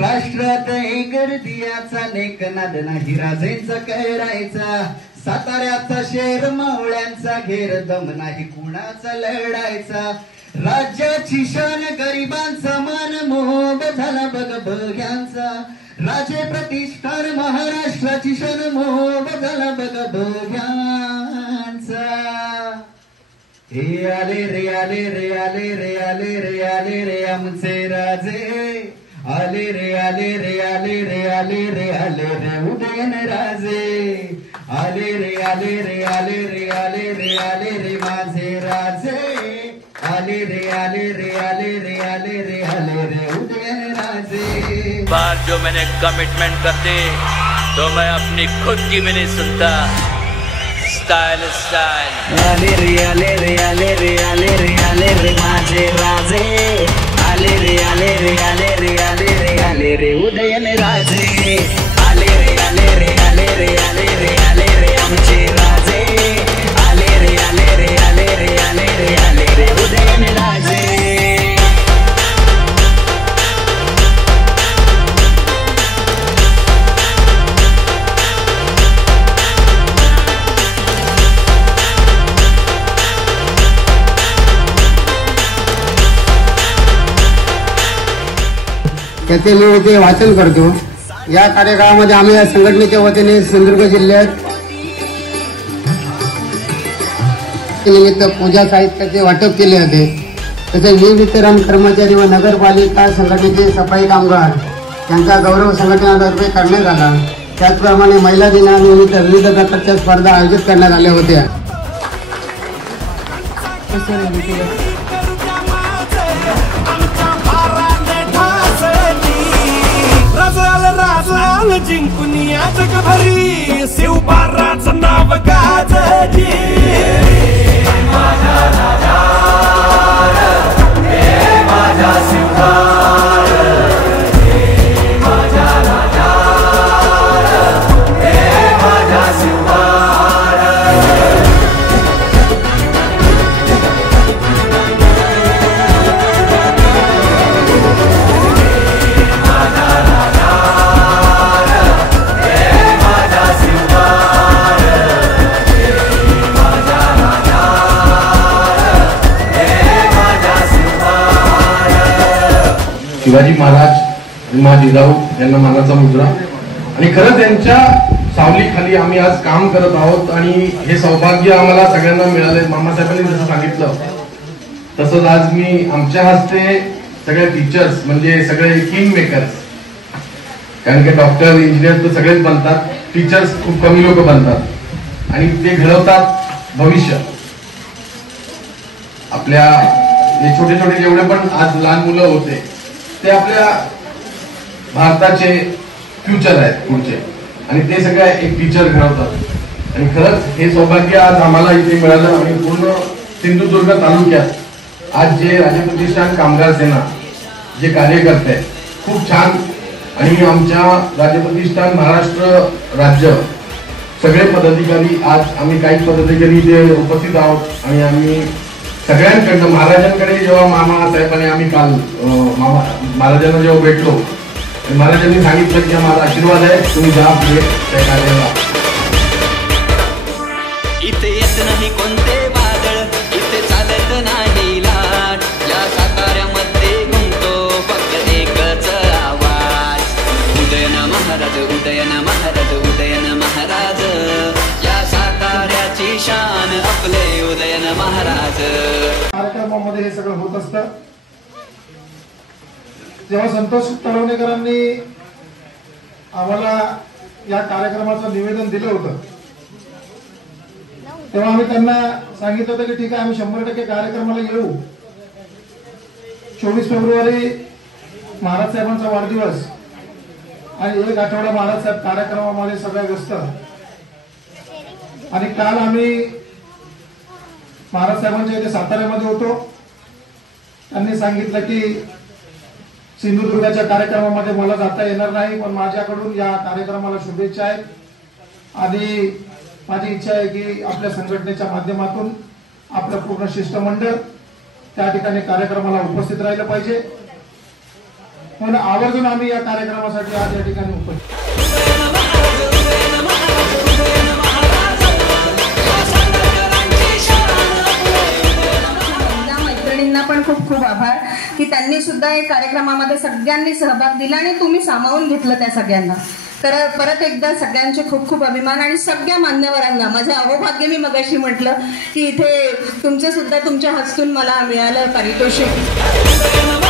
राष्ट्रात गर्दियाचा लेखनाद नाही राजेंचा करायचा, साताऱ्याचा शेर मावळ्यांचा घेर दम नाही कुणाचा लढायचा, राज्याची शान गरिबांचा मान मोहब झाला बघ बघ्यांचा, राजे प्रतिष्ठान महाराष्ट्राची शान मोहब झाला बघ बघ्यांचा। हे आले रे आले रे आले रे आले रे आले रे आमचे राजे, आले रे आले रे आले रे आले रे आले रे उदयन राजे, आले रे आले रे आले रे आले रे आले रे माझे राजे, आले रे आले रे आले रे आले रे आले रे उदयन राजे। बार जो मैंने कमिटमेंट करते तो मैं अपनी खुद की भी नहीं सुनता। स्टाइल स्टाइल आले रे आले रे आले रे आले रे आले रे माझे राजे, आले रे आले रे आले रे आले रे आले रे उदयन राजे, आले रे आले रे आले रे आले रे आले रे आमचे राजे, आले रे आले रे आले रे आले रे आले रे उदयन राजे। त्याचे मी ते वाचन करतो। या कार्यक्रमामध्ये आम्ही या संघटनेच्या वतीने सिंधुदुर्ग जिल्ह्यात निमित्त पूजा साहित्याचे वाटप केले होते। तसेच वितरण कर्मचारी व नगरपालिका संघटनेचे सफाई कामगार यांचा गौरव संघटनातर्फे करण्यात आला। त्याचप्रमाणे महिला दिनानिमित्त विविध प्रकारच्या स्पर्धा आयोजित करण्यात आल्या होत्या। जिंकुनिया जगभरी शिवबाराचं नाव गाजली, माझा राजा हे माझा शिवबार, माझा राजा हे माझा शिवबार। शिवाजी महाराज आणि मा जिजाऊ यांना मानाचा मुद्रा, आणि खरंच यांच्या सावलीखाली आम्ही आज काम करत आहोत आणि हे सौभाग्य आम्हाला सगळ्यांना मिळाले। मामासाहेबांनी जसं सांगितलं तसंच आज मी आमच्या हस्ते सगळे टीचर्स म्हणजे सगळे किंग मेकर्स, कारण की डॉक्टर इंजिनियर तर सगळेच बनतात, टीचर्स खूप कमी लोक बनतात आणि ते घडवतात भविष्य। आपल्या हे छोटे छोटे जेवढे पण आज लहान मुलं होते ते आपल्या भारताचे फ्युचर आहेत पुढचे, आणि ते सगळे एक टीचर घडवतात। आणि खरंच हे सौभाग्य आज आम्हाला इथे मिळालं आणि पूर्ण सिंधुदुर्ग तालुक्यात आज जे राजप्रतिष्ठान कामगार सेना जे कार्य करते खूप छान, आणि आमच्या राजप्रतिष्ठान महाराष्ट्र राज्य सगळे पदाधिकारी आज आम्ही काही पदाधिकारी इथे उपस्थित आहोत आणि आम्ही सगळ्यांकडनं महाराजांकडे जेव्हा मामा साहेबांनी आम्ही काल महाराजांना जेव्हा भेटलो महाराजांनी सांगितलं की माझा आशीर्वाद आहे, तुम्ही जा पुढे त्या कार्याला। इथे येत नाही कोणते वादळ, इथे चालत नाही लाट, या साताऱ्यामध्ये घुमतो फक्त एकच आवाज, उदयन महाराज उदयन महाराज उदयन महाराज, या साताऱ्याची शान आपले उदयन महाराज। कार्यक्रमामध्ये हे सगळं होत असतं। जेव्हा संतोष तळवणेकरांनी आम्हाला या कार्यक्रमाचं निवेदन दिलं होतं तेव्हा आम्ही त्यांना सांगितलं होतं की ठीक आहे, आम्ही 100% कार्यक्रमाला येऊ। 24 फेब्रुवारी महाराज साहेबांचा वाढदिवस आणि एक आठवडा महाराज साहेब कार्यक्रमामध्ये सगळ्या व्यस्त, आणि काल आम्ही महाराज साहेबांच्या इथे साताऱ्यामध्ये होतो। त्यांनी सांगितलं की सिंधुदुर्गाच्या कार्यक्रमामध्ये मला जाता येणार नाही, पण माझ्याकडून या कार्यक्रमाला शुभेच्छा आहेत। आणि माझी इच्छा आहे की आपल्या संघटनेच्या माध्यमातून आपलं पूर्ण शिष्टमंडळ त्या ठिकाणी कार्यक्रमाला उपस्थित राहिलं पाहिजे म्हणून आवर्जून आम्ही या कार्यक्रमासाठी आज या ठिकाणी उपस्थित मैत्रिणींना पण खूप खूप आभार की त्यांनी सुद्धा या कार्यक्रमामध्ये सगळ्यांनी सहभाग दिला आणि तुम्ही सामावून घेतलं त्या सगळ्यांना. तर परत एकदा सगळ्यांचे खूप खूप अभिमान आणि सगळ्या मान्यवरांना माझं अहोभाग्य मी मगाशी म्हटलं की इथे तुमचं सुद्धा तुमच्या हस्तून मला मिळालं पारितोषिक.